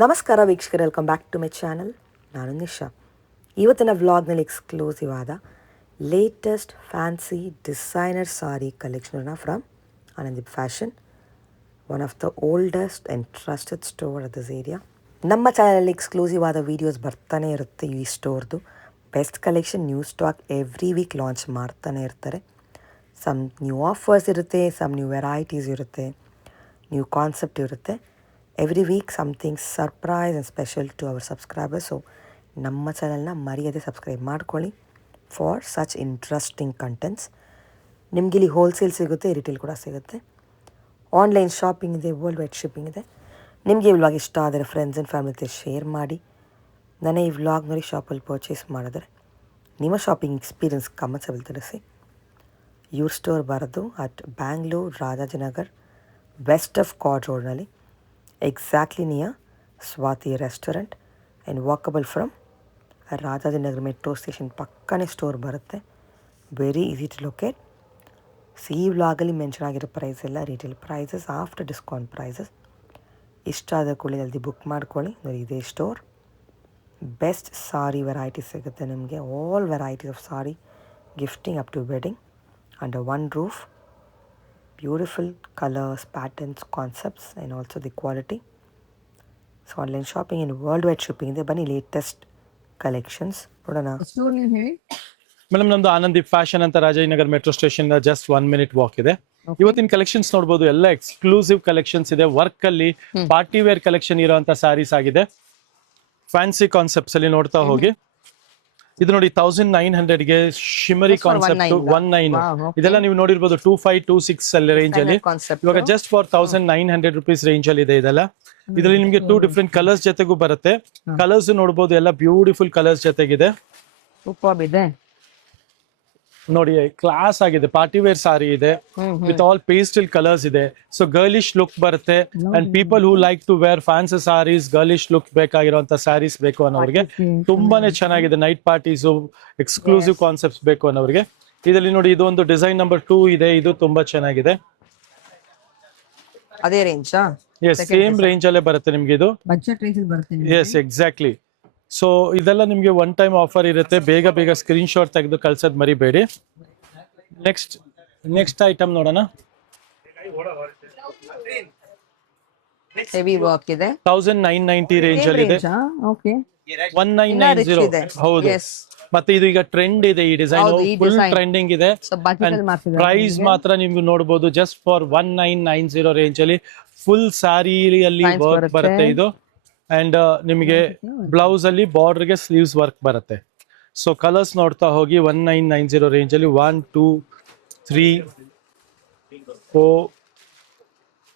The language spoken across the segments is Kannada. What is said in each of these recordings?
ನಮಸ್ಕಾರ ವೀಕ್ಷಕರೇ, welcome back to my channel. ನಾನು ನಿಶಾ. ಇವತ್ತಿನ ವ್ಲಾಗ್ನಲ್ಲಿ ಎಕ್ಸ್ಕ್ಲೂಸಿವ್ ಆದ ಲೇಟೆಸ್ಟ್ ಫ್ಯಾನ್ಸಿ ಡಿಸೈನರ್ ಸಾರಿ ಕಲೆಕ್ಷನ್ನ from Anandi fashion, one of the oldest and trusted store at this area. ನಮ್ಮ ಚಾನಲಲ್ಲಿ ಎಕ್ಸ್ಕ್ಲೂಸಿವ್ ಆದ ವೀಡಿಯೋಸ್ ಬರ್ತಾನೆ ಇರುತ್ತೆ. ಈ ಸ್ಟೋರ್ದು best collection, new stock every week launch ಮಾಡ್ತಾನೆ ಇರ್ತಾರೆ. ಸಮ್ ನ್ಯೂ ಆಫರ್ಸ್ ಇರುತ್ತೆ, ಸಮ್ ನ್ಯೂ ವೆರೈಟೀಸ್ ಇರುತ್ತೆ, ನ್ಯೂ ಕಾನ್ಸೆಪ್ಟ್ ಇರುತ್ತೆ. Every week something surprise and special to our subscribers. So ನಮ್ಮ ಚಾನಲ್ನ ಮರೆಯದೆ ಸಬ್ಸ್ಕ್ರೈಬ್ ಮಾಡ್ಕೊಳ್ಳಿ ಫಾರ್ ಸಚ್ ಇಂಟ್ರೆಸ್ಟಿಂಗ್ ಕಂಟೆಂಟ್ಸ್. ನಿಮಗೆ ಇಲ್ಲಿ ಹೋಲ್ಸೇಲ್ ಸಿಗುತ್ತೆ, ರಿಟೇಲ್ ಕೂಡ ಸಿಗುತ್ತೆ. ಆನ್ಲೈನ್ ಶಾಪಿಂಗ್ ಇದೆ, ವರ್ಲ್ಡ್ ವೈಡ್ ಶಿಪ್ಪಿಂಗ್ ಇದೆ. ನಿಮಗೆ ಈ ವ್ಲಾಗ್ ಇಷ್ಟ ಆದರೆ ಫ್ರೆಂಡ್ಸ್ ಆ್ಯಂಡ್ ಫ್ಯಾಮಿಲಿ ಜೊತೆ ಶೇರ್ ಮಾಡಿ. ನನ್ನ ಈ ವ್ಲಾಗ್ ನೋಡಿ ಶಾಪಲ್ಲಿ ಪರ್ಚೇಸ್ ಮಾಡಿದ್ರೆ ನಿಮ್ಮ ಶಾಪಿಂಗ್ ಎಕ್ಸ್ಪೀರಿಯನ್ಸ್ ಕಮೆಂಟ್ಸಲ್ಲಿ ತಿಳಿಸಿ. ಇವ್ರ ಸ್ಟೋರ್ ಬರೋದು at Bangalore Rajajinagar, west of chord ರೋಡ್ನಲ್ಲಿ, exactly near Swati restaurant and walkable from Rajajinagar metro station ಪಕ್ಕನೇ ಸ್ಟೋರ್ ಬರುತ್ತೆ. Very easy to locate. See ವ್ಲಾಗಲ್ಲಿ ಮೆನ್ಷನ್ ಆಗಿರೋ ಪ್ರೈಸ್ ಎಲ್ಲ retail prices after discount prices. ಇಷ್ಟ ಆದ ಕೂಡಲೇ ಜಲ್ದಿ ಬುಕ್ ಮಾಡ್ಕೊಳ್ಳಿ. ನೋಡಿ, ಇದೇ ಸ್ಟೋರ್. ಬೆಸ್ಟ್ ಸಾರಿ ವೆರೈಟೀಸ್ ಸಿಗುತ್ತೆ ನಿಮಗೆ. All varieties of sari gifting up to wedding under one roof. Beautiful colors, patterns, concepts and also the quality. So online shopping and worldwide shipping ಇದೆ. ಬನ್ನಿ ಲೇಟೆಸ್ಟ್ ಕಲೆಕ್ಷನ್ಸ್ ನೋಡೋಣ. ಮೇಡಮ್, ನಮ್ದು ಆನಂದಿ ಫ್ಯಾಷನ್ ಅಂತ Rajajinagar metro station just 1 minute walk ಇದೆ. ಇವತ್ತಿನ ಕಲೆಕ್ಷನ್ಸ್ ನೋಡಬಹುದು, ಎಲ್ಲ ಎಕ್ಸ್ಕ್ಲೂಸಿವ್ ಕಲೆಕ್ಷನ್ಸ್ ಇದೆ. ವರ್ಕ್ ಅಲ್ಲಿ ಪಾರ್ಟಿ ವೇರ್ ಕಲೆಕ್ಷನ್ ಇರುವಂತ ಸ್ಯಾರೀಸ್ ಆಗಿದೆ. ಫ್ಯಾನ್ಸಿ ಕಾನ್ಸೆಪ್ಟ್ಸ್ ಅಲ್ಲಿ ನೋಡ್ತಾ ಹೋಗಿ. ಇದು ನೋಡಿ 1900 ಗೆ ಶಿಮರಿ ಕಾನ್ಸೆಪ್ಟ್ 19. ಇದೆಲ್ಲ ನೀವು ನೋಡಿರ್ಬೋದು 2526 ಅಲ್ಲಿ ರೇಂಜ್ ಅಲ್ಲಿ. ಇವಾಗ ಜಸ್ಟ್ ಫಾರ್ 1900 ರುಪೀಸ್ ರೇಂಜ್ ಅಲ್ಲಿ ಇದೆ ಇದೆಲ್ಲ. ಇದರಲ್ಲಿ ನಿಮ್ಗೆ 2 ಡಿಫ್ರೆಂಟ್ ಕಲರ್ಸ್ ಜೊತೆಗೂ ಬರುತ್ತೆ. ಕಲರ್ಸ್ ನೋಡಬಹುದು, ಎಲ್ಲ ಬ್ಯೂಟಿಫುಲ್ ಕಲರ್ಸ್ ಜೊತೆಗಿದೆ. ನೋಡಿ, ಕ್ಲಾಸ್ ಆಗಿದೆ. ಪಾರ್ಟಿ ವೇರ್ ಸಾರಿ ಇದೆ ವಿತ್ ಆಲ್ ಪೇಸ್ಟಲ್ ಕಲರ್ಸ್ ಇದೆ. ಸೊ ಗರ್ಲಿಶ್ ಲುಕ್ ಬರುತ್ತೆ. And people who like to wear fancy saris, girlish look ಬೇಕಾಗಿರುವಂತ ಸ್ಯಾರೀಸ್ ಬೇಕು ಅನ್ನೋರಿಗೆ ತುಂಬಾನೇ ಚೆನ್ನಾಗಿದೆ. ನೈಟ್ ಪಾರ್ಟೀಸ್, ಎಕ್ಸ್ಕ್ಲೂಸಿವ್ ಕಾನ್ಸೆಪ್ಟ್ಸ್ ಬೇಕು ಅನ್ನೋರಿಗೆ ಇದರಲ್ಲಿ ನೋಡಿ, ಇದು ಒಂದು ಡಿಸೈನ್ ನಂಬರ್ 2 ಇದೆ. ಇದು ತುಂಬಾ ಚೆನ್ನಾಗಿದೆ. ಅದೇ ರೇಂಜ್, ಸೇಮ್ ರೇಂಜ್ ಅಲ್ಲೇ ಬರುತ್ತೆ ನಿಮ್ಗೆ. ಇದು ಎಸ್, ಎಕ್ಸಾಕ್ಟ್ಲಿ. ಸೊ ಇದೆಲ್ಲ ನಿಮ್ಗೆ ಒನ್ ಟೈಮ್ ಆಫರ್ ಇರುತ್ತೆ. ಬೇಗ ಬೇಗ ಸ್ಕ್ರೀನ್ ಶಾಟ್ ತೆಗೆದು ಕಳ್ಸೋದ್ ಮರಿಬೇಡಿ. ನೆಕ್ಸ್ಟ್ ಐಟಮ್ ನೋಡೋಣ. ಹೆವಿ ವರ್ಕ್ ಇದೆ. 1990 ರೇಂಜ್ ಅಲ್ಲಿ ಇದೆ. 1990. ಹೌದು. ಮತ್ತೆ ಇದು ಈಗ ಟ್ರೆಂಡ್ ಇದೆ. ಈ ಡಿಸೈನ್ ಫುಲ್ ಟ್ರೆಂಡಿಂಗ್ ಇದೆ. ಪ್ರೈಸ್ ಮಾತ್ರ ನಿಮ್ಗೆ ನೋಡಬಹುದು, ಜಸ್ಟ್ ಫಾರ್ 1990 ರೇಂಜ್ ಅಲ್ಲಿ ಫುಲ್ ಸ್ಯಾರಿಯಲ್ಲಿ ವರ್ಕ್ ಬರುತ್ತೆ ಇದು. ಅಂಡ್ ನಿಮಗೆ ಬ್ಲೌಸ್ ಅಲ್ಲಿ ಬಾರ್ಡರ್ ಗೆ ಸ್ಲೀವ್ಸ್ ವರ್ಕ್ ಬರುತ್ತೆ. ಸೊ ಕಲರ್ಸ್ ನೋಡ್ತಾ ಹೋಗಿ. 1990 ರೇಂಜ್ ಅಲ್ಲಿ 1 2 3 4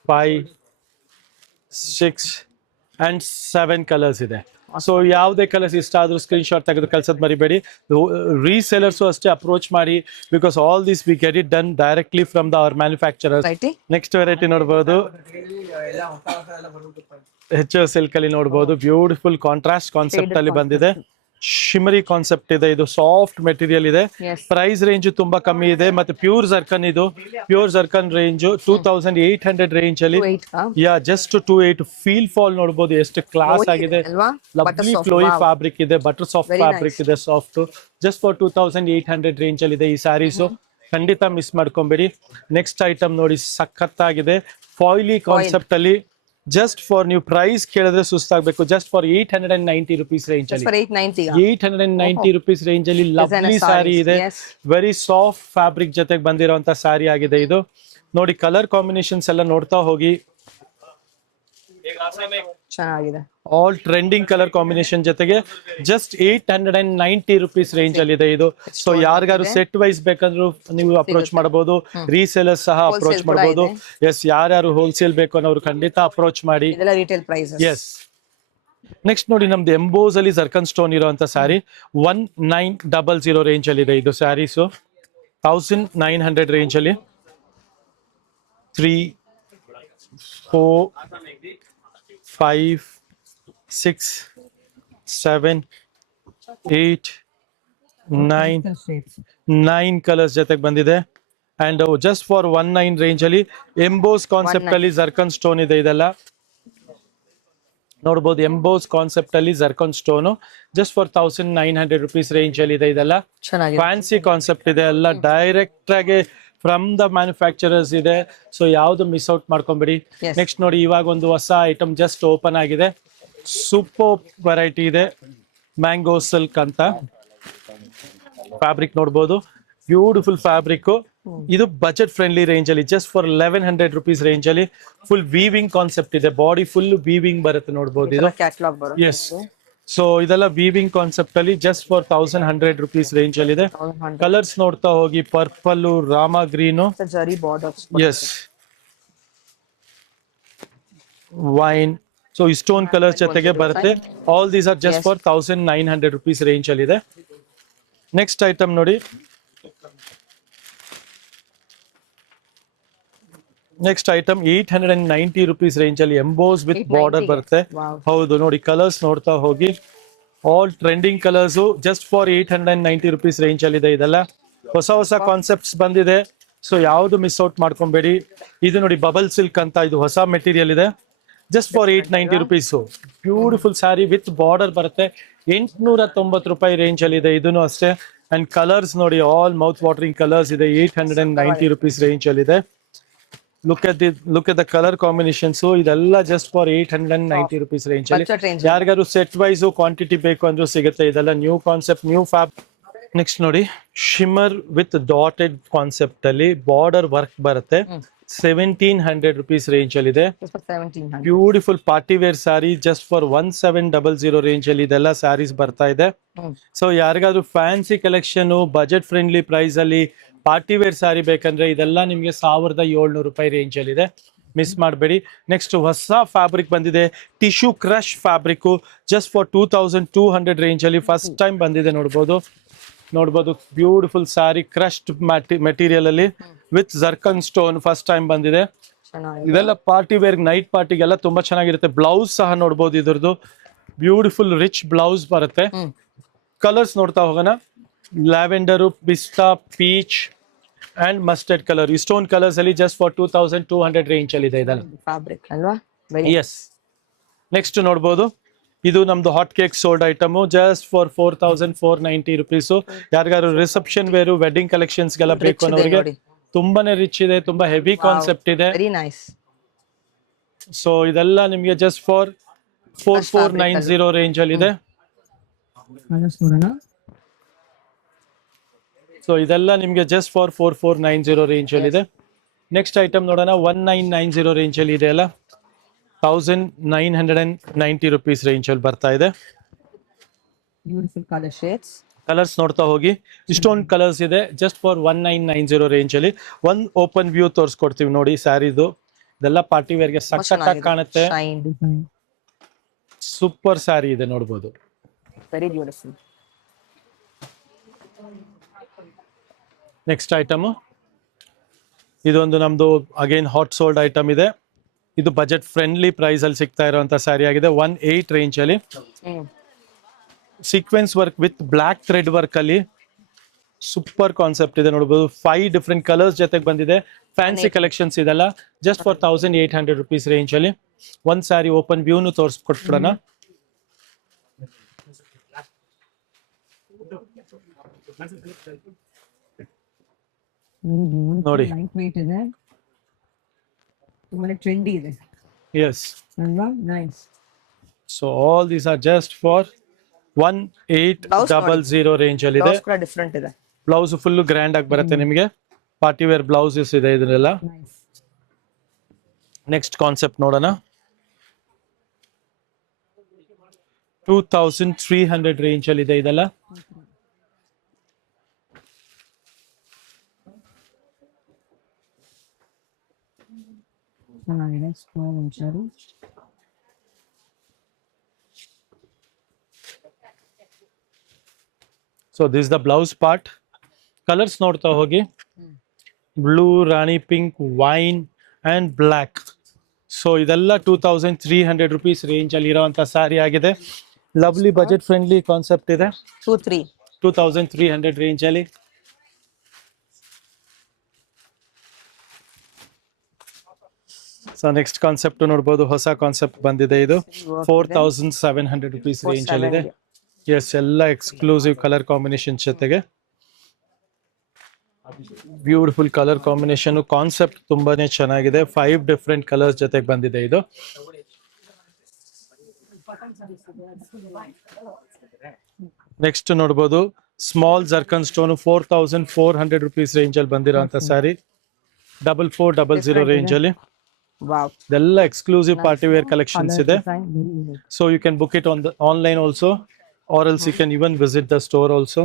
5 6 and 7 ಕಲರ್ಸ್ ಇದೆ. ಸೊ ಯಾವುದೇ ಕಲರ್ಸ್ ಇಷ್ಟ ಆದ್ರೂ ಸ್ಕ್ರೀನ್ ಶಾಟ್ ತೆಗೆದು ಕಳ್ಸೋದ್ ಮರಿಬೇಡಿ. ರೀಸೆಲರ್ಸ್ ಅಷ್ಟೇ ಅಪ್ರೋಚ್ ಮಾಡಿ, because all this we get it done directly from the our manufacturers. Next variety ನೋಡಬಹುದು, ಹೆಚ್ಚು ಸಿಲ್ಕ್ ಅಲ್ಲಿ ನೋಡಬಹುದು. ಬ್ಯೂಟಿಫುಲ್ ಕಾಂಟ್ರಾಸ್ಟ್ ಕಾನ್ಸೆಪ್ಟ್ ಅಲ್ಲಿ ಬಂದಿದೆ. ಶಿಮರಿ ಕಾನ್ಸೆಪ್ಟ್ ಇದೆ. ಇದು ಸಾಫ್ಟ್ ಮೆಟೀರಿಯಲ್ ಇದೆ. ಪ್ರೈಸ್ ರೇಂಜ್ ತುಂಬಾ ಕಮ್ಮಿ ಇದೆ. ಮತ್ತೆ ಪ್ಯೂರ್ ಜರ್ಕನ್, ಇದು ಪ್ಯೂರ್ ಜರ್ಕನ್ ರೇಂಜ್ 2800 ರೇಂಜ್ ಅಲ್ಲಿ. ಜಸ್ಟ್ 28. ಫೀಲ್ ಫಾಲ್ ನೋಡಬಹುದು, ಎಷ್ಟು ಕ್ಲಾಸ್ ಆಗಿದೆ. ಲವ್ಲಿ ಫ್ಲೋಯಿ ಫ್ಯಾಬ್ರಿಕ್ ಇದೆ, ಬಟರ್ ಸಾಫ್ಟ್ ಫ್ಯಾಬ್ರಿಕ್ ಇದೆ, ಸಾಫ್ಟ್. ಜಸ್ಟ್ ಫಾರ್ 2800 ರೇಂಜ್ ಅಲ್ಲಿ ಇದೆ ಈ ಸ್ಯಾರೀಸ್. ಖಂಡಿತ ಮಿಸ್ ಮಾಡ್ಕೊಂಬೇಡಿ. ನೆಕ್ಸ್ಟ್ ಐಟಮ್ ನೋಡಿ, ಸಖತ್ತಾಗಿದೆ. ಫಾಯ್ಲಿ ಕಾನ್ಸೆಪ್ಟ್ ಅಲ್ಲಿ ಜಸ್ಟ್ ಫಾರ್ ನೀವು ಪ್ರೈಸ್ ಕೇಳಿದ್ರೆ ಸುಸ್ತಾಗಬೇಕು. ಜಸ್ಟ್ ಫಾರ್ 890 ರುಪೀಸ್ ರೇಂಜ್ ಅಲ್ಲಿ, 890 ರುಪೀಸ್ ರೇಂಜ್ ಅಲ್ಲಿ ಲವ್ಲಿ ಸ್ಯಾರಿ ಇದೆ. ವೆರಿ ಸಾಫ್ಟ್ ಫ್ಯಾಬ್ರಿಕ್ ಜೊತೆಗೆ ಬಂದಿರುವಂತ ಸ್ಯಾರಿ ಆಗಿದೆ ಇದು. ನೋಡಿ, ಕಲರ್ ಕಾಂಬಿನೇಷನ್ಸ್ ಎಲ್ಲ ನೋಡ್ತಾ ಹೋಗಿ. ಚೆನ್ನಾಗಿದೆ. ಆಲ್ ಟ್ರೆಂಡಿಂಗ್ ಕಲರ್ ಕಾಂಬಿನೇಷನ್ ಜೊತೆಗೆ ಜಸ್ಟ್ 890 ರುಪೀಸ್ ರೇಂಜ್ ಅಲ್ಲಿ ಇದೆ ಇದು. ಸೊ ಯಾರಿಗಾರು ಸೆಟ್ ವೈಸ್ ಬೇಕಂದ್ರೂ ನೀವು ಅಪ್ರೋಚ್ ಮಾಡಬಹುದು. ರೀಸೇಲರ್ಸ್ ಸಹ ಅಪ್ರೋಚ್ ಮಾಡಬಹುದು. ಎಸ್, ಯಾರ್ಯಾರು ಹೋಲ್ಸೇಲ್ ಬೇಕು ಅನ್ನೋರು ಖಂಡಿತ ಅಪ್ರೋಚ್ ಮಾಡಿ. ಎಸ್. ನೆಕ್ಸ್ಟ್ ನೋಡಿ, ನಮ್ದು ಎಂಬೋಸ್ ಅಲ್ಲಿ ಜರ್ಕನ್ ಸ್ಟೋನ್ ಇರುವಂತ ಸ್ಯಾರಿ 1900 ರೇಂಜ್ ಅಲ್ಲಿ ಇದೆ ಇದು ಸ್ಯಾರೀಸ್. 1900 ರೇಂಜ್ ಅಲ್ಲಿ 3 4 5 6 7 8 9 ಕಲರ್ಸ್ ಜೊತೆಗೆ ಬಂದಿದೆ. ಅಂಡ್ ಜಸ್ಟ್ ಫಾರ್ 19 ರೇಂಜ್ ಅಲ್ಲಿ ಎಂಬೋಸ್ ಕಾನ್ಸೆಪ್ಟ್ ಅಲ್ಲಿ ಜರ್ಕನ್ ಸ್ಟೋನ್ ಇದೆ. ಇದೆಲ್ಲ ನೋಡ್ಬೋದು ಎಂಬೋಸ್ ಕಾನ್ಸೆಪ್ಟ್ ಅಲ್ಲಿ zircon stone just for 1900 rupees range ಅಲ್ಲಿ ಇದೆ. ಇದೆಲ್ಲ ಚೆನ್ನಾಗಿದೆ. ಫ್ಯಾನ್ಸಿ ಕಾನ್ಸೆಪ್ಟ್ ಇದೆ, ಎಲ್ಲ ಡೈರೆಕ್ಟ್ ಆಗಿ ಫ್ರಮ್ ದ ಮ್ಯಾನುಫ್ಯಾಕ್ಚರರ್ಸ್ ಇದೆ. ಸೊ ಯಾವ್ದು ಮಿಸ್ ಔಟ್ ಮಾಡ್ಕೊಂಬಿಡಿ. Yes. ನೆಕ್ಸ್ಟ್ ನೋಡಿ, ಇವಾಗ ಒಂದು ಹೊಸ ಐಟಮ್ ಜಸ್ಟ್ ಓಪನ್ ಆಗಿದೆ, ಸೂಪರ್ ವೆರೈಟಿ ಇದೆ, ಮ್ಯಾಂಗೋ ಸಿಲ್ಕ್ ಅಂತ ಫ್ಯಾಬ್ರಿಕ್ ನೋಡ್ಬೋದು. Beautiful fabric. ಇದು ಬಜೆಟ್ ಫ್ರೆಂಡ್ಲಿ ರೇಂಜ್ ಅಲ್ಲಿ ಜಸ್ಟ್ ಫಾರ್ 1100 ರುಪೀಸ್ ರೇಂಜ್ ಅಲ್ಲಿ ಫುಲ್ ವೀವಿಂಗ್ ಕಾನ್ಸೆಪ್ಟ್ ಇದೆ, ಬಾಡಿ ಫುಲ್ ವೀವಿಂಗ್ ಬರುತ್ತೆ ನೋಡ್ಬೋದು ಇದು. ಕ್ಯಾಟ್ಲಾಗ್ ಬರುತ್ತೆ. ಎಸ್, ಸೊ ಇದೆಲ್ಲ ವೀವಿಂಗ್ ಕಾನ್ಸೆಪ್ಟ್ ಅಲ್ಲಿ ಜಸ್ಟ್ ಫಾರ್ 1100 ರುಪೀಸ್ ರೇಂಜ್ ಅಲ್ಲಿ ಇದೆ. ಕಲರ್ಸ್ ನೋಡ್ತಾ ಹೋಗಿ, purple, rama green, zari borders. Yes, wine, so stone colour ಜೊತೆಗೆ ಬರುತ್ತೆ. All these are just for 1900 rupees range ಅಲ್ಲಿ ಇದೆ. ನೆಕ್ಸ್ಟ್ ಐಟಮ್ ನೋಡಿ, ನೆಕ್ಸ್ಟ್ ಐಟಮ್ 890 ರುಪೀಸ್ ರೇಂಜ್ ಅಲ್ಲಿ ಎಂಬೋಸ್ ವಿತ್ ಬಾರ್ಡರ್ ಬರುತ್ತೆ. ಹೌದು ನೋಡಿ, ಕಲರ್ಸ್ ನೋಡ್ತಾ ಹೋಗಿ, ಆಲ್ trending colours just for 890 rupees range ಅಲ್ಲಿ ಇದೆ. ಇದೆಲ್ಲ ಹೊಸ ಹೊಸ ಕಾನ್ಸೆಪ್ಟ್ಸ್ ಬಂದಿದೆ, ಸೊ ಯಾವ್ದು ಮಿಸ್ ಔಟ್ ಮಾಡ್ಕೊಂಬೇಡಿ. ಇದು ನೋಡಿ ಬಬಲ್ ಸಿಲ್ಕ್ ಅಂತ, ಇದು ಹೊಸ ಮೆಟೀರಿಯಲ್ ಇದೆ, just for 890 rupees. Beautiful sari with border ಬರುತ್ತೆ, 890 ರೂಪಾಯಿ ರೇಂಜ್ ಅಲ್ಲಿ ಇದೆ. ಇದನ್ನು ಅಷ್ಟೇ. ಅಂಡ್ ಕಲರ್ಸ್ ನೋಡಿ, ಆಲ್ ಮೌತ್ ವಾಟರಿಂಗ್ ಕಲರ್ಸ್ ಇದೆ, 890 ರುಪೀಸ್ ರೇಂಜ್ ಅಲ್ಲಿ ಇದೆ. Look at the colour combinations. ಇದೆಲ್ಲ ಜಸ್ಟ್ ಫಾರ್ 890 ರುಪೀಸ್ ರೇಂಜ್ ಅಲ್ಲಿ. ಯಾರಿಗಾರು ಸೆಟ್ ವೈಸ್ ಕ್ವಾಂಟಿಟಿ ಬೇಕು ಅಂದ್ರೂ ಸಿಗುತ್ತೆ. ಇದೆಲ್ಲ new concept, new fab. Next ನೋಡಿ, ಶಿಮ್ಮರ್ ವಿತ್ ಡಾಟೆಡ್ ಕಾನ್ಸೆಪ್ಟ್ ಅಲ್ಲಿ ಬಾರ್ಡರ್ ವರ್ಕ್ ಬರುತ್ತೆ, 1700 ರುಪೀಸ್ ರೇಂಜ್ ಅಲ್ಲಿ ಇದೆ. Beautiful party wear sari just for 1700 range ಅಲ್ಲಿ ಇದೆಲ್ಲ ಸ್ಯಾರೀಸ್ ಬರ್ತಾ ಇದೆ. ಸೊ ಯಾರಿಗಾದ್ರೂ fancy collection budget friendly price ಅಲ್ಲಿ ಪಾರ್ಟಿ ವೇರ್ ಸ್ಯಾರಿ ಬೇಕಂದ್ರೆ ಇದೆಲ್ಲ ನಿಮ್ಗೆ 1700 ರೂಪಾಯಿ ರೇಂಜ್ ಅಲ್ಲಿ ಇದೆ, ಮಿಸ್ ಮಾಡಬೇಡಿ. ನೆಕ್ಸ್ಟ್ ಹೊಸ ಫ್ಯಾಬ್ರಿಕ್ ಬಂದಿದೆ, tissue crush fabric just for 2200 range ಅಲ್ಲಿ ಫಸ್ಟ್ ಟೈಮ್ ಬಂದಿದೆ. ನೋಡ್ಬೋದು ಬ್ಯೂಟಿಫುಲ್ ಸ್ಯಾರಿ, ಕ್ರಶ್ಡ್ ಮೆಟೀರಿಯಲ್ ಅಲ್ಲಿ ವಿತ್ ಜರ್ಕನ್ ಸ್ಟೋನ್ ಫಸ್ಟ್ ಟೈಮ್ ಬಂದಿದೆ. ಇದೆಲ್ಲ ಪಾರ್ಟಿ ವೇರ್, ನೈಟ್ ಪಾರ್ಟಿಗೆಲ್ಲ ತುಂಬಾ ಚೆನ್ನಾಗಿರುತ್ತೆ. ಬ್ಲೌಸ್ ಸಹ ನೋಡ್ಬೋದು, ಇದ್ರದ್ದು ಬ್ಯೂಟಿಫುಲ್ ರಿಚ್ ಬ್ಲೌಸ್ ಬರುತ್ತೆ. ಕಲರ್ಸ್ ನೋಡ್ತಾ ಹೋಗೋಣ, ಲ್ಯಾವೆಂಡರು, ಪಿಸ್ತಾ, ಪೀಚ್ ಅಂಡ್ ಮಸ್ಟರ್ಡ್ ಕಲರ್. ಈ ಸ್ಟೋನ್ ಕಲರ್ಸ್ ಅಲ್ಲಿ ಜಸ್ಟ್ ಫಾರ್ 2200 ರೇಂಜ್ ಅಲ್ಲಿ ಇದೆ ಇದೆಲ್ಲ ಫ್ಯಾಬ್ರಿಕ್ ಅಲ್ವಾ. ಎಸ್. ನೆಕ್ಸ್ಟ್ ನೋಡ್ಬೋದು, ಇದು ನಮ್ದು hot cake sold item just for 4490 rupees. ಯಾರಿಗಾರು ರಿಸೆಪ್ಷನ್ ವೇರು, ವೆಡ್ಡಿಂಗ್ ಕಲೆಕ್ಷನ್ಸ್ ಗೆಲ್ಲ ಬೇಕು ಅನ್ನೋರಿಗೆ ತುಂಬಾನೇ ರಿಚ್ ಇದೆ, ತುಂಬಾ ಹೆವಿ ಕಾನ್ಸೆಪ್ಟ್ ಇದೆ. Very nice. ಸೊ ಇದೆಲ್ಲ ನಿಮ್ಗೆ ಜಸ್ಟ್ ಫಾರ್ 4490 ರೇಂಜ್ ಅಲ್ಲಿ ಇದೆ. ಸೊ ಇದೆಲ್ಲ ನಿಮ್ಗೆ ಜಸ್ಟ್ ಫಾರ್ 4490 ರೇಂಜ್ ಅಲ್ಲಿ ಇದೆ. ನೆಕ್ಸ್ಟ್ ಐಟಮ್ ನೋಡೋಣ, 1990 ರೇಂಜ್ ಅಲ್ಲಿ ಇದೆ ಅಲ್ಲ, 1990 ರುಪೀಸ್ ರೇಂಜ್ ಅಲ್ಲಿ ಬರ್ತಾ ಇದೆ. ಕಲರ್ಸ್ ನೋಡ್ತಾ ಹೋಗಿ, ಇಷ್ಟೊಂದು ಕಲರ್ಸ್ ಇದೆ ಜಸ್ಟ್ ಫಾರ್ 1990 ರೇಂಜ್ ಅಲ್ಲಿ. ಒಂದ್ ಓಪನ್ ವ್ಯೂ ತೋರಿಸ್ಕೊಡ್ತೀವಿ ನೋಡಿ ಸ್ಯಾರಿದು. ಇದೆಲ್ಲ ಪಾರ್ಟಿ ವೇರ್ಗೆ ಸಖತ್ತಾಗಿ ಕಾಣುತ್ತೆ, ಸೂಪರ್ ಸ್ಯಾರಿ ಇದೆ ನೋಡ್ಬೋದು. Very beautiful. ನೆಕ್ಸ್ಟ್ ಐಟಮ್, ಇದೊಂದು ನಮ್ದು ಅಗೇನ್ ಹಾಟ್ ಸೋಲ್ಡ್ ಐಟಮ್ ಇದೆ. ಇದು ಬಜೆಟ್ ಫ್ರೆಂಡ್ಲಿ ಪ್ರೈಸ್ ಅಲ್ಲಿ ಸಿಗ್ತಾ ಇರುವಂತ ಸ್ಯಾರಿ ಆಗಿದೆ, 18 ರೇಂಜ್ ಅಲ್ಲಿ. Sequence work with black thread work ಅಲ್ಲಿ ಸೂಪರ್ ಕಾನ್ಸೆಪ್ಟ್ ಇದೆ ನೋಡಬಹುದು. 5 ಡಿಫ್ರೆಂಟ್ ಕಲರ್ಸ್ ಜೊತೆಗೆ ಬಂದಿದೆ. ಫ್ಯಾನ್ಸಿ ಕಲೆಕ್ಷನ್ಸ್ ಇದೆಲ್ಲ ಜಸ್ಟ್ ಫಾರ್ 1800 ರುಪೀಸ್ ರೇಂಜ್ ಅಲ್ಲಿ. ಒಂದ್ ಸ್ಯಾರಿ ಓಪನ್ ವ್ಯೂನು ತೋರಿಸ್ಕೊಟ್ಬಿಡೋಣ. ನೋಡಿ, ಟ್ರೆಂಡಿ ಇದೆ. yes, nice. So all these are just for 1800 range ಅಲ್ಲಿ ಇದೆ. ಡಿಫರೆಂಟ್ ಇದೆ. ಬ್ಲೌಸ್ ಫುಲ್ ಗ್ರ್ಯಾಂಡ್ ಆಗಿ ಬರುತ್ತೆ ನಿಮಗೆ, ಪಾರ್ಟಿ ವೇರ್ ಬ್ಲೌಸಸ್ ಇದೆ ಇದನ್ನೆಲ್ಲ. ನೆಕ್ಸ್ಟ್ ಕಾನ್ಸೆಪ್ಟ್ ನೋಡೋಣ, 2300 ರೇಂಜ್ ಅಲ್ಲಿ ಇದೆ ಇದೆಲ್ಲ. So this the blouse part. Colours ನೋಡ್ತಾ ಹೋಗಿ, blue, rani pink, wine and black. So ಇದೆಲ್ಲ 2300 ರುಪೀಸ್ ರೇಂಜ್ ಅಲ್ಲಿ ಇರುವಂತ ಸ್ಯಾರಿ ಆಗಿದೆ. ಲವ್ಲಿ ಬಜೆಟ್ ಫ್ರೆಂಡ್ಲಿ ಕಾನ್ಸೆಪ್ಟ್ ಇದೆ, 2300 ರೇಂಜ್ ಅಲ್ಲಿ. ಸೊ ನೆಕ್ಸ್ಟ್ ಕಾನ್ಸೆಪ್ಟ್ ನೋಡ್ಬೋದು, ಹೊಸ ಕಾನ್ಸೆಪ್ಟ್ ಬಂದಿದೆ ಇದು. Work 4700 ರುಪೀಸ್ ರೇಂಜ್ ಅಲ್ಲಿ ಇದೆ. ಎಸ್, ಎಲ್ಲ ಎಕ್ಸ್ಕ್ಲೂಸಿವ್ ಕಲರ್ ಕಾಂಬಿನೇಷನ್ ಜೊತೆಗೆ ಬ್ಯೂಟಿಫುಲ್ ಕಲರ್ ಕಾಂಬಿನೇಷನ್. ಕಾನ್ಸೆಪ್ಟ್ ತುಂಬಾನೇ ಚೆನ್ನಾಗಿದೆ. 5 ಡಿಫ್ರೆಂಟ್ ಕಲರ್ಸ್ ಜೊತೆಗೆ ಬಂದಿದೆ ಇದು. ನೆಕ್ಸ್ಟ್ ನೋಡ್ಬೋದು, small zircon stone 4400 rupees range ಅಲ್ಲಿ ಬಂದಿರೋಂಥ ಸ್ಯಾರಿ. 4400 ರೇಂಜ್ ಅಲ್ಲಿ. ವಾವ್, ಇದೆಲ್ಲ ಎಕ್ಸ್ಕ್ಲೂಸಿವ್ ಪಾರ್ಟಿ ವೇರ್ ಕಲೆಕ್ಷನ್ಸ್ ಇದೆ. So you can book it online also, or else you can even visit the store also.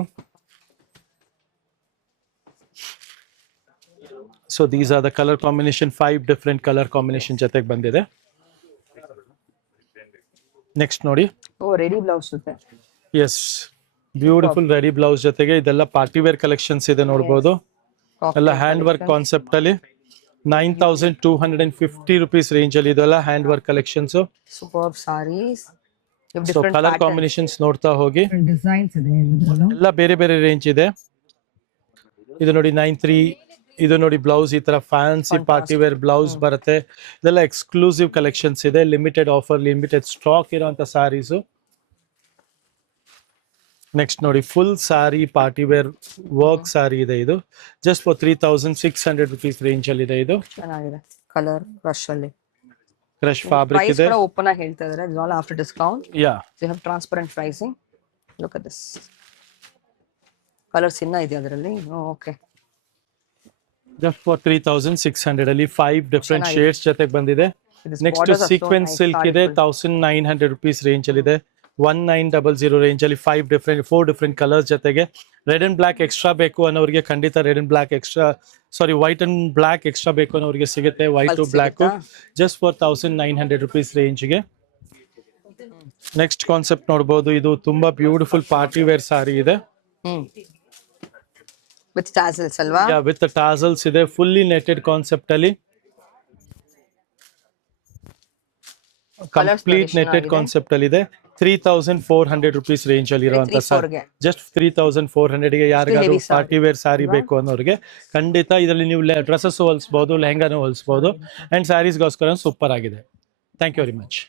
So these are the colour combination. 5 different colour combination ಜೊತೆಗೆ ಬಂದಿದೆ. ನೆಕ್ಸ್ಟ್ ನೋಡಿ, ಓ ರೆಡಿ ಬ್ಲೌಸ್ ಜೊತೆ. ಎಸ್, ಬ್ಯೂಟಿಫುಲ್ ರೆಡಿ ಬ್ಲೌಸ್ ಜೊತೆಗೆ ಇದೆಲ್ಲ ಪಾರ್ಟಿ ವೇರ್ ಕಲೆಕ್ಷನ್ಸ್ ಇದೆ ನೋಡ್ಬೋದು. ಎಲ್ಲ ಹ್ಯಾಂಡ್ ವರ್ಕ್ ಕಾನ್ಸೆಪ್ಟ್ ಅಲ್ಲಿ 9250 ರುಪೀಸ್ ರೇಂಜ್ ಅಲ್ಲಿ ಇದೆಲ್ಲ hand work collections. Super sarees. So colour combinations ನೋಡ್ತಾ ಹೋಗಿ. ಡಿಸೈನ್ಸ್ ಇದೆ, ಎಲ್ಲ ಬೇರೆ ಬೇರೆ ರೇಂಜ್ ಇದೆ. ಇದು ನೋಡಿ 93. ಇದು ನೋಡಿ ಬ್ಲೌಸ್, ಈ ತರ ಫ್ಯಾನ್ಸಿ ಪಾರ್ಟಿ ವೇರ್ ಬ್ಲೌಸ್ ಬರುತ್ತೆ. ಇದೆಲ್ಲ ಎಕ್ಸ್ಕ್ಲೂಸಿವ್ ಕಲೆಕ್ಷನ್ಸ್ ಇದೆ. ಲಿಮಿಟೆಡ್ ಆಫರ್, ಲಿಮಿಟೆಡ್ ಸ್ಟಾಕ್ ಇರುವಂತ ಸ್ಯಾರೀಸು. ನೆಕ್ಸ್ಟ್ ನೋಡಿ, full sari party wear work sari ಇದೆ ಇದು. ಜಸ್ಟ್ ಫಾರ್ 3600 ರುಪೀಸ್ ರೇಂಜ್ ಅಲ್ಲಿ ಇದೆ ಇದು. ಚೆನ್ನಾಗಿದೆ. ಕಲರ್ ಕ್ರಶ್ ಅಲ್ಲಿ ಕ್ರಶ್ ಫ್ಯಾಬ್ರಿಕ್ ಪ್ರೈಸ್ ಇದೆ. ಕೂಡ ಓಪನ್ ಆಗಿ ಹೇಳ್ತಾ ಇದ್ದಾರೆ. It's all after discount. Yeah, they have transparent pricing. Look at this. Colours ಇನ್ನ ಇದೆ ಅದರಲ್ಲಿ. ಓಕೆ, ಜಸ್ಟ್ ಫಾರ್ 3600 ಅಲ್ಲಿ 5 ಡಿಫ್ರೆಂಟ್ ಚೆನ್ನಾಗಿದೆ. ಶೇಡ್ಸ್ ಜೊತೆಗೆ ಬಂದಿದೆ. ನೆಕ್ಸ್ಟ್ ಸೀಕ್ವೆನ್ಸ್ ಸಿಲ್ಕ್ ಇದೆ. 1900 ರುಪೀಸ್ ರೇಂಜ್ ಅಲ್ಲಿ ಇದೆ. 1900 ರೇಂಜ್ ಅಲ್ಲಿ 4 ಡಿಫ್ರೆಂಟ್ ಕಲರ್ಸ್ ಜೊತೆಗೆ. ರೆಡ್ ಅಂಡ್ ಬ್ಲಾಕ್ ಎಕ್ಸ್ಟ್ರಾ ಬೇಕು ಅನ್ನೋರಿಗೆ ಖಂಡಿತ red and black extra, sari white and black extra ಬೇಕು ಅನ್ನೋರಿಗೆ ಸಿಗುತ್ತೆ. White to black just for 1900 rupees ರೇಂಜ್ಗೆ. ನೆಕ್ಸ್ಟ್ ಕಾನ್ಸೆಪ್ಟ್ ನೋಡಬಹುದು, ಇದು ತುಂಬಾ ಬ್ಯೂಟಿಫುಲ್ ಪಾರ್ಟಿ ವೇರ್ ಸಾರಿ ಇದೆ. ವಿತ್ ಟಾಸಲ್ಸ್ ಅಲ್ವಾ? ವಿತ್ ಟಾಸಲ್ಸ್ ಇದೆ. ಫುಲ್ಲಿ ನೆಟೆಡ್ ಕಾನ್ಸೆಪ್ಟ್ ಅಲ್ಲಿ, ಕಂಪ್ಲೀಟ್ ನೆಟೆಡ್ ಕಾನ್ಸೆಪ್ಟ್ ಅಲ್ಲಿ ಇದೆ. 3400 ರುಪೀಸ್ ರೇಂಜ್ ಅಲ್ಲಿ ಇರುವಂತ ಸಾರಿ. ಜಸ್ಟ್ 3400 ಗೆ ಯಾರಿಗಾದ್ರು ಪಾರ್ಟಿ ವೇರ್ ಸಾರಿ ಬೇಕು ಅನ್ನೋರಿಗೆ ಖಂಡಿತ ಇದರಲ್ಲಿ ನೀವು ಡ್ರೆಸ್ಸಸ್ ಹೊಲಿಸಬಹುದು, ಲೆಹಂಗಾನು ಹೊಲಿಸಬಹುದು. ಅಂಡ್ ಸ್ಯಾರೀಸ್ಗೋಸ್ಕರ ಸೂಪರ್ ಆಗಿದೆ. Thank you very much.